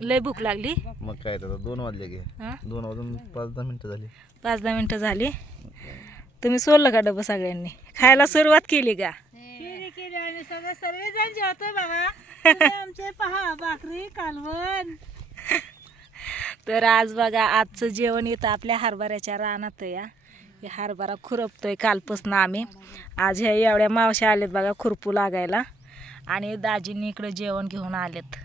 लय भूक लागली. मग काय आता 2 वाजले की. 2 वाजून 5-10 मिनिटं झाली. 5-10 मिनिटं झाली. तुम्ही सोडलं का डबं सगळ्यांनी? खायला सुरुवात केली का? केली आणि सर्वजण जेवतोय बाबा. आमचे पहा भाकरी कालवण. तर आज बघा आजचं जेवण येतं आपल्या हरभऱ्याच्या रानात या. हे हरभरा खुरपतोय कालपासून आम्ही. आज ह्या एवढ्या मावश्या आलेत बघा खुरपू लागायला. आणि दाजींनी इकडे जेवण घेऊन आलेत.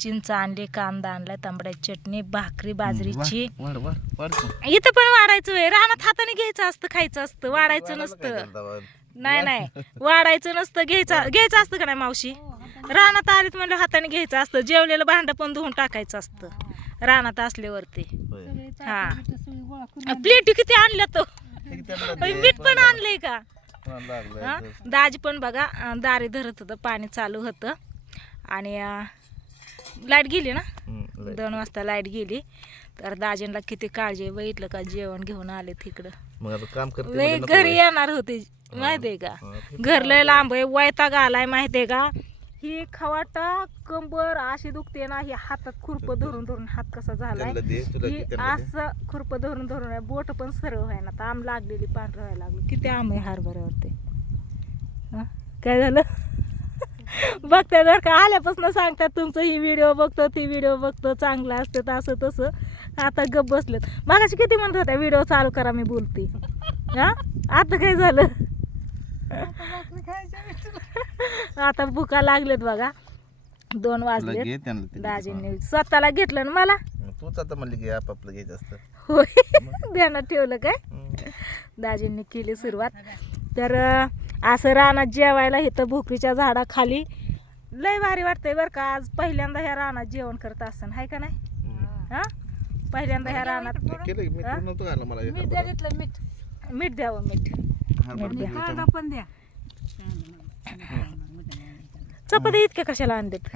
चिंच आणली, कांदा आणलाय, तांबड्याची चटणी, भाकरी बाजरीची. इथं पण वाढायचं वेळ रानात हाताने घ्यायचं असतं, खायचं असतं, वाढायचं नसतं. नाही वाढायचं नसतं, घ्यायचं असतं का नाही मावशी? रानात आलीत म्हणलं हाताने घ्यायचं असतं. जेवलेलं भांड पण धुवून टाकायचं असतं रानात असल्यावरती. हा प्लेटी किती आणल्या तो, मीठ पण आणलंय का? दाजी पण बघा दारी धरत होतं, पाणी चालू होतं. आणि लाईट गेली ना, 2 वाजता लाईट गेली. तर दाजींना किती काळजी आहे, बघितलं का? जेवण घेऊन आले तिकडं. घरी येणार होते माहितीये का? घर लय लांब आहे, वैताग आलाय माहितीये का? ही खवाटा कंबर अशी दुखते ना, ही हातात खुरप धरून धरून हात कसा झालाय, ही असं खुरप धरून धरून आहे. बोट पण सरळ व्हायना, तर आम लागलेली पांढरं व्हायला लागली. किती आम आहे हरभऱ्यावरती. काय झालं बघताय जर का आल्यापासून सांगतात तुमचं ही व्हिडिओ बघतो ती व्हिडिओ बघतो, चांगलं असतं असं तसं. आता गप बसलेत. मागाशी किती म्हणत होत्या व्हिडिओ चालू करा मी बोलते. आता काय झालं? आता भुका लागलेत बघा. 2 वाजले. दाजींनी स्वतःला घेतलं ना मला. तूच आता म्हणली की आपापलं घ्यायचं असतं. होय ध्यानात ठेवलं काय? दाजींनी केली सुरुवात. तर असं रानात जेवायला इथं भोकरीच्या झाडाखाली लय भारी वाटतंय बरं का. आज पहिल्यांदा ह्या रानात जेवण करत असं हाय का नाही? पहिल्यांदा ह्या रानात मीठ द्यावं. मीठ द्या. चपाती इतक्या कशाला आणलेत?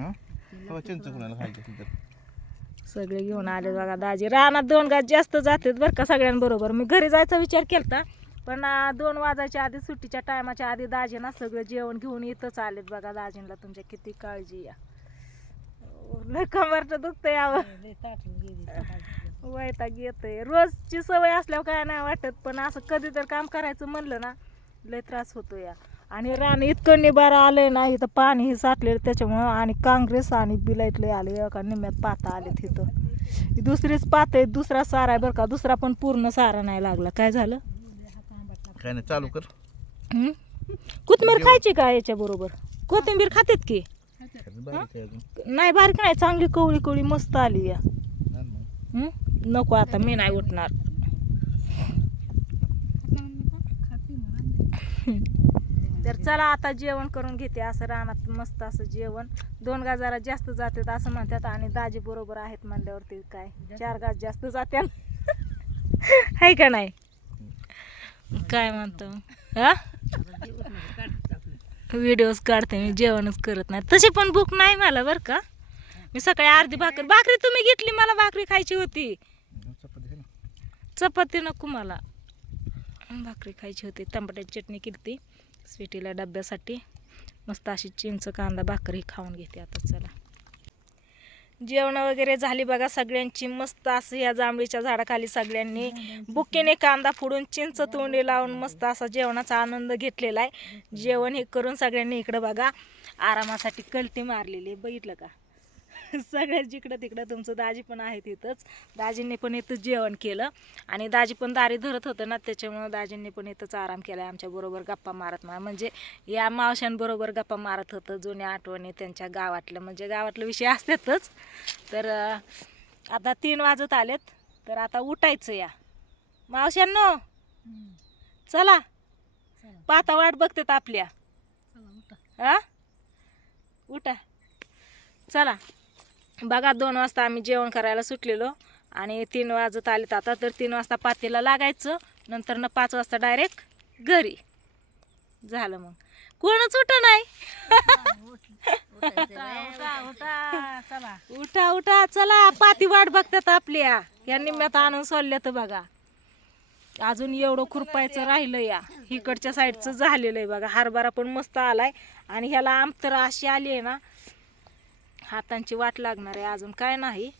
सगळे घेऊन आले बघा दाजी. रानात 2 गाज जास्त जातात बरं का सगळ्यांबरोबर. मी घरी जायचा विचार केलता, पण 2 वाजायच्या आधी, सुट्टीच्या टायमाच्या आधी दाजी ना सगळं जेवण घेऊन इथंच आलेत बघा. दाजींना तुमच्या किती काळजी या. लय कमरट दुखतंय यावं, वैताग येतंय. रोजची सवय असल्यावर काय नाही वाटत, पण असं कधी तर काम करायचं म्हणलं ना लय त्रास होतो या. आणि रान इतकं निबारा आलंय ना, इथं पाणी साठलेलं त्याच्यामुळं. आणि काँग्रेस आणि बिलाईत लय आले. एका निम्म्यात पाता आलेत इथं. ही दुसरीच पात आहे, दुसरा सारा आहे बरं का. दुसरा पण पूर्ण सारा नाही लागला. काय झालं? काय नाही, चालू कर. कोथिंबीर खायची का याच्या बरोबर? कोथिंबीर खातेत की नाही? बारीक नाही, चांगली कवळी कवळी मस्त आली या. नको आता मी नाही उठणार. तर चला आता जेवण करून घेते. असं रानात मस्त असं जेवण. 2 गाज जरा जास्त जातात असं म्हणतात. आणि दाजी बरोबर आहेत म्हणल्यावरती काय 4 गाज जास्त जात्यात हाय का नाही? काय म्हणतो व्हिडिओज काढते मी, जेवणच करत नाही. तशी पण भूक नाही मला बरं का. मी सकाळी अर्धी भाकरी तुम्ही घेतली, मला भाकरी खायची होती. चपाती नको मला, भाकरी खायची होती. टमाट्याची चटणी केली स्वीटीला डब्यासाठी. मस्त अशी चिंच कांदा भाकरी खाऊन घेते आता. चला जेवण वगैरे झाली बघा सगळ्यांची. मस्त असं या जांभळीच्या झाडाखाली सगळ्यांनी बुक्कीने कांदा फोडून चिंच तोंडी लावून मस्त असा जेवणाचा आनंद घेतलेला आहे. जेवण हे करून सगळ्यांनी इकडं बघा आरामासाठी कलटी मारलेली, बघितलं का? सगळ्यात जिकडं तिकडं तुमचं दाजी पण आहे तिथंच. दाजींनी पण इथंच जेवण केलं. आणि दाजी पण दारी धरत होतं ना, त्याच्यामुळं दाजींनी पण इथंच आराम केला. आमच्याबरोबर गप्पा मारत म्हणजे या मावशांबरोबर गप्पा मारत होतं. जुन्या आठवणी त्यांच्या गावातलं, म्हणजे गावातलं विषय असतातच. तर आता 3 वाजत आलेत. तर आता उठायचं या मावशांनो. चला पाता वाट बघतात आपल्या. उठा चला. बघा 2 वाजता आम्ही जेवण करायला सुटलेलो आणि 3 वाजत आलेत आता. तर 3 वाजता पातेला लागायचं, नंतर 5 वाजता डायरेक्ट घरी. झालं मग कोणच उठा नाही. उठा उठा चला, पाती वाट बघतात आपल्या. या निम्म्यात आणून सोडल्यात बघा. अजून एवढं खुरपायचं राहिलं या. इकडच्या साईडचं झालेलं आहे बघा. हरभरा पण मस्त आलाय. आणि ह्याला आमतर अशी आली आहे ना, हातांची वाट लागणार आहे, अजून काय नाही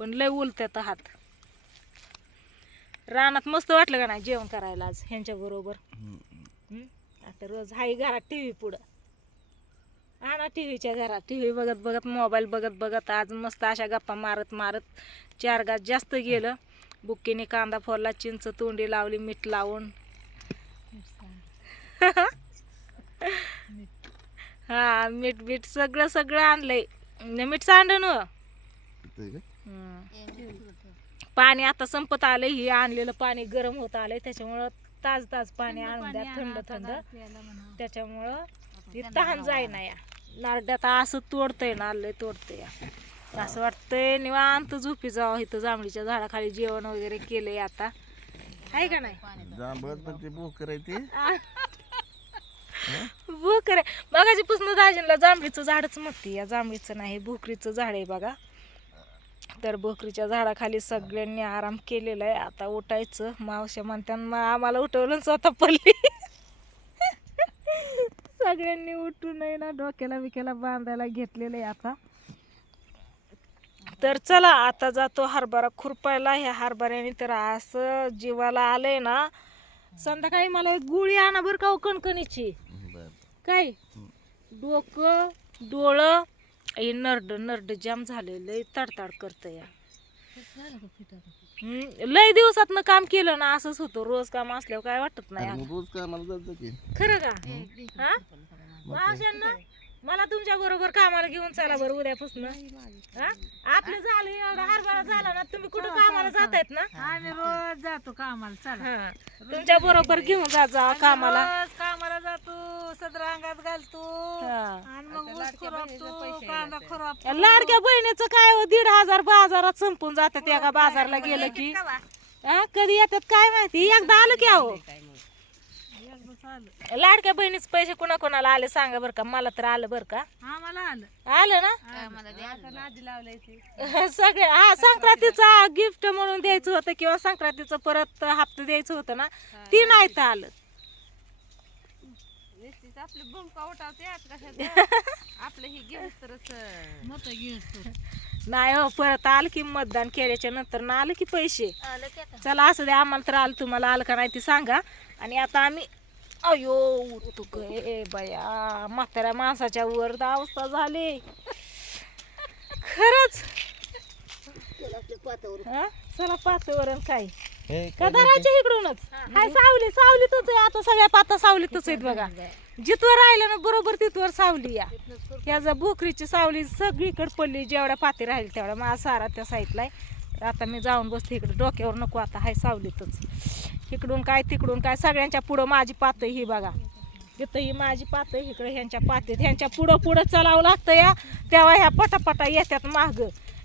पण लय उलत्यात हात. रानात मस्त वाटलं का नाही जेवण करायला आज ह्यांच्या बरोबर. आता रोज हाई घरात टीव्ही पुढं, आणा टीव्हीच्या घरात, टीव्ही बघत बघत मोबाईल बघत बघत आज मस्त अशा गप्पा मारत मारत 4 गास जास्त गेलं. बुक्कीने कांदा फोडला, चिंच तोंडी लावली मीठ लावून. हा मीठ बीठ सगळं सगळं आणलंय. मीठ सांडण पाणी आता संपत आलंय. हे आणलेलं पाणी गरम होत आलंय, त्याच्यामुळं ताज ताज पाणी आणून द्या, थंड थंड. त्याच्यामुळं ती तहान जाय ना. या नारड्यात असं तोडतंय ना, लय तोडतंय या. असं वाटतंय निवांत झोपी जावं. इथं जांभळीच्या झाडाखाली जेवण वगैरे केलंय आता, आहे का नाही. भोकर आहे बघाची पुसणं दाजींला. जांभळीचं झाडच म्हणते या, जांभळीचं नाही भोकरीचं झाड आहे बघा. तर भोकरीच्या झाडाखाली सगळ्यांनी आराम केलेला आहे. आता उठायचं. मावश्या म्हणतात आम्हाला उठवलं स्वतः पडली. सगळ्यांनी उठून नाही ना डोक्याला बिक्याला बांधायला घेतलेलं आहे आता. तर चला आता जातो हरभरा खुरपायला. ह्या हरभऱ्याने तर असं जीवाला आलंय ना. संध्याकाळी मला एक गोळी आणा बरं का कणकणीची. काय डोकं डोळं हे नरड जाम झालेलं तडतड करत या. लय दिवसातनं काम केलं ना असंच होतं. रोज काम असल्यावर काय वाटत नाही. रोज कामाला जायचं की खरं का. हा मावशांना मला तुमच्या बरोबर कामाला घेऊन चला बरं उद्यापासून. आपलं झालं एवढा हरभरा झाला ना, तुम्ही कुठं कामाला जातायत ना. आम्ही रोज जातो कामाला. चला तुमच्या बरोबर घेऊन जा कामाला. कामाला जातो, सदर अंगात घालतो आणि मग ऊस खुरपतो, कांदा खुरपतो. लाडक्या बहिणीचं काय 1,500 बाजारात संपून जातात एका बाजारला गेलं की. कधी येतात काय माहिती. एकदा आलं की अहो लाडक्या बहिणीच पैसे कोणाकोणाला आले सांगा बरं का. मला तर आलं बरं का. आम्हाला आलं ना सगळे. हा संक्रांतीचा गिफ्ट म्हणून द्यायचं होतं किंवा संक्रांतीचं परत हप्ता द्यायचं होतं ना, ती नाही तर आलं. आपले भूमिका उठावते आपलं ही घेऊस तरच मत घेऊस. नाही हो परत आलं की मतदान केल्याच्या नंतर ना आलं की पैसे. चला असं द्या. आम्हाला तर आलं, तुम्हाला आलं का नाही ते सांगा. आणि आता आम्ही अयो उठतो गे बया. म्हाताऱ्या माणसाच्या वर अवस्था झाली खरंच. चला पातळीवर काय का धरायच्या इकडूनच. हाय सावली सावलीतच आहे आता. सगळ्या पाता सावलीतच आहेत बघा. जिथवर राहिलं ना बरोबर तिथवर सावली या. ह्या भोकरीची सावली सगळीकडे पडली. जेवढ्या पाती राहील तेवढ्या. माझा सारा त्या साईडला आहे. तर आता मी जाऊन बसते इकडे. डोक्यावर नको आता. हाय सावलीतच. इकडून काय तिकडून काय सगळ्यांच्या पुढं माझी पातळी ही बघा. तिथं ही माझी पातळी, इकडे ह्यांच्या पातळीत. ह्यांच्या पुढं पुढं चालावं लागतं या. तेव्हा ह्या पटापटा येतात माग.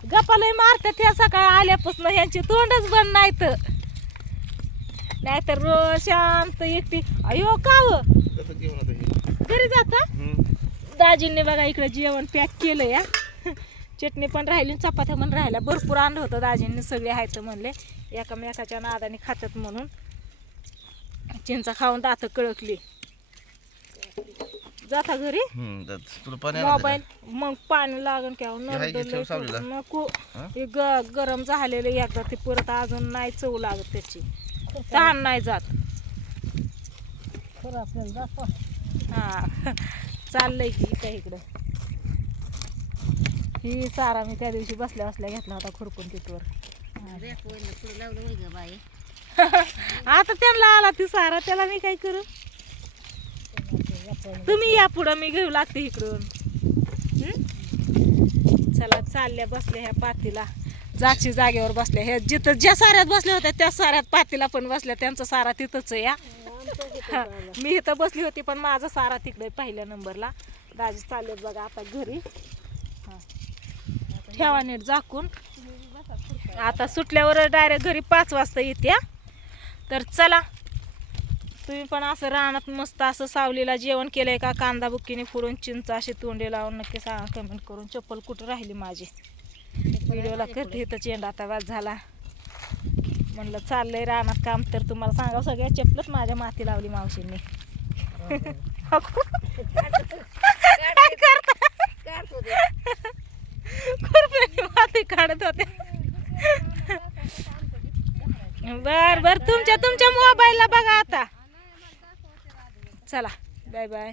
गप्पालय मारतात ह्या सकाळ आल्यापासून. ह्यांची तोंडच बंद नाहीत. नाहीतर रोज शांत एकटी. अयो काव घरी जाता. दाजींनी बघा इकडे जेवण पॅक केलं या. चटणी पण राहिली, चपात्या पण राहिल्या. भरपूर आणलं होतं दाजींनी. सगळे आहेत म्हणले एकामेकाच्या नादाने खातात म्हणून. चिंचा खाऊन दात कळकली. जाता घरी मोबाईल मग पाणी लागून किंवा नको. गरम झालेलं एकदा ते परत अजून नाही चव लागत त्याची. तहान नाही जात. हा चाललंय की काय इकडं. ही सारा मी त्या दिवशी बसल्या बसल्या घेतला होता खुरपून तिथवर. आता त्यांना आला ती सारा. त्याला मी काय करू. तुम्ही या पुढं मी घेऊ लागते इकडून. चला चालल्या बसल्या ह्या पातीला. जागची जागेवर बसल्या. ह्या जिथं ज्या साऱ्यात बसल्या होत्या त्या साऱ्यात पातीला पण बसल्या. त्यांचा सारा तिथंच आहे या. मी इथं बसली होती पण माझा सारा तिकडे पहिल्या नंबरला. दाजी चालले बघा आता घरी. ठेवा नीट झाकून. आता सुटल्यावर डायरेक्ट घरी 5 वाजता येत्या. तर चला तुम्ही पण असं रानात मस्त असं सावलीला जेवण केलंय का. कांदा बुक्कीने फोडून चिंच अशी तोंडी लावून नक्की सांगा कमेंट करून. चप्पल कुठं राहिली माझी. व्हिडिओला करते इथं चेंड आता वाज झाला. म्हणलं चाललंय रानात काम. तर तुम्हाला सांगा सगळ्या चप्पलच माझ्या माती लावली मावशींनी. काय करता खुरप्याने माती काढत होते. बर बर तुमच्या मोबाईलला बघा आता. चला बाय बाय.